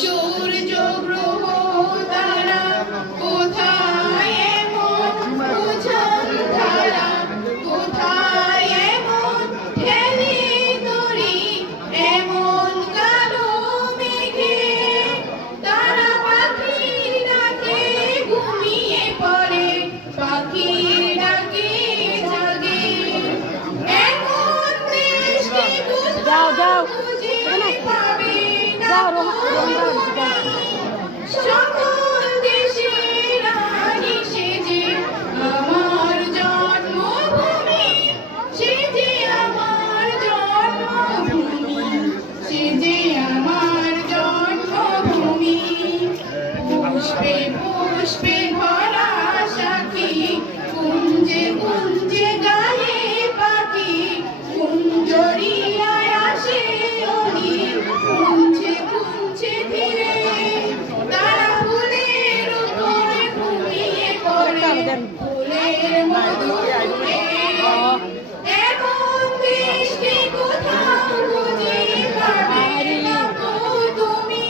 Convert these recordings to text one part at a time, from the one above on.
সূর্য গ্রহ তারা কোথায় এমন উজান ধারা, কোথায় এমন ঠেলে তরি এমন কালো মেঘে, তারা পাখির ডাকে ঘুমিয়ে পড়ে, পাখির ডাকে জাগে। এমন দেশকে কোথাও খুঁজে পাবে না সকল দেশের রানী সেজে আমার জন্মভূমি, সেজে আমার জন্মভূমি, সেজে আমার জন্মভূমি। পুষ্পে পুষ্পে ভরা সাথী, কুঞ্জে কুঞ্জে গায়ে পাখি, কুঞ্জরিয়ায় আসে অলি, কুঞ্জে কুঞ্জে ধীরে তারা ফুলের উপরে ঘুমিয়ে পড়ে, ফুলের মধুরে। এমন দেশকে কোথাও খুঁজে পাবে না গো তুমি,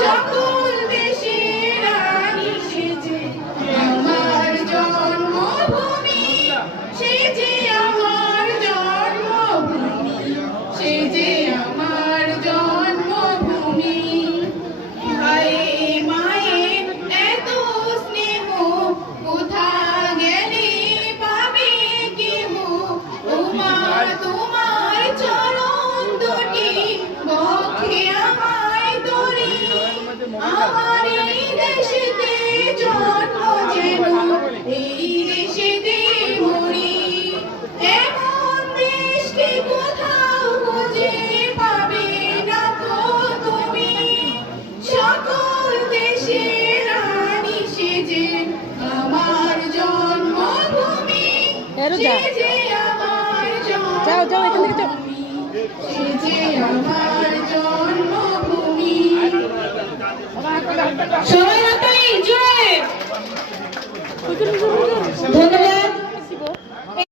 সকল দেশের রানী সেজে আমার জন্মভূমি, সেজে আমার জন্মভূমি, সেজে আমার জন্মভূমি। ভাইয়ে মায়ের এত স্নেহ কোথা গেলে পাবে কেহ, ওমা তোমার চরণ দুটি বক্ষে আমায় ধরি, আমার এই দেশেতে জন্ম যেন এই দেশেতে মরি। এমন দেশকে কোথাও খুঁজে পাবে না গো তুমি, সকল দেশের রানী সেজে আমার জন্মভূমি, সেজে আমার জন্মভূমি, সেজে আমার জন্মভূমি। সবাই জয় ধন্যবাদ।